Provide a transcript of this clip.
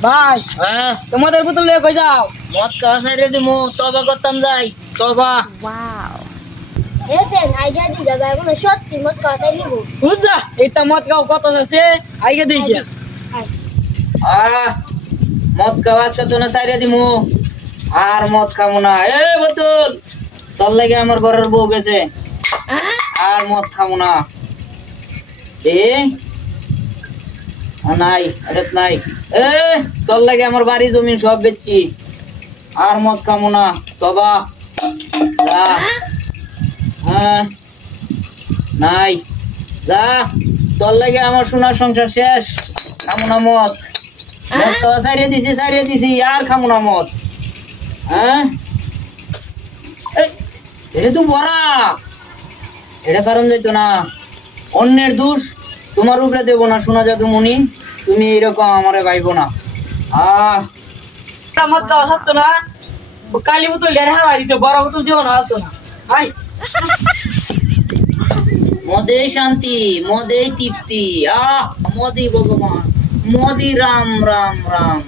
ভাই হ্যাঁ তোমাদের বোতল নিয়ে কই যাও? মদ খাওয়া সাইরে দিমু তবা করতাম যাই তবা এসেন আইডিয়া দি যাবে এখন সত্যি মত কথা নিব বুঝছা এটা মদ খাও কত আছে আইগে দেখি মদ খাওয়া আজকে তো না সাইরে দিমু আর মদ খামু না এ বোতল তোর লাগে আমার ঘরের বউ গেছে আর মদ খামু না এ নাই আরে নাই এ তোর লাগে আমার বাড়ি জমি সব বেচছি আর মদ খামু না তবা যা হ্যাঁ নাই যা তোর লাগে আমার সোনার সংসার শেষ খামু না মদ মদ তো সারিয়ে দিছি আর খামু না মদ হ্যাঁ এটা তো বড়া এটা কারণ যাইতো না অন্যের দোষ তোমার উপরে দেবো না শোনা যাদু মনি তুমি এরকম আমারে ভাইবো না মদ খাওয়া সত্য না ও কালি বোতল ডেরে হারা দিছে বড় বোতল জীবন হালতো না আই মদেই শান্তি মদেই তৃপ্তি মদি ভগবান মদি রাম রাম রাম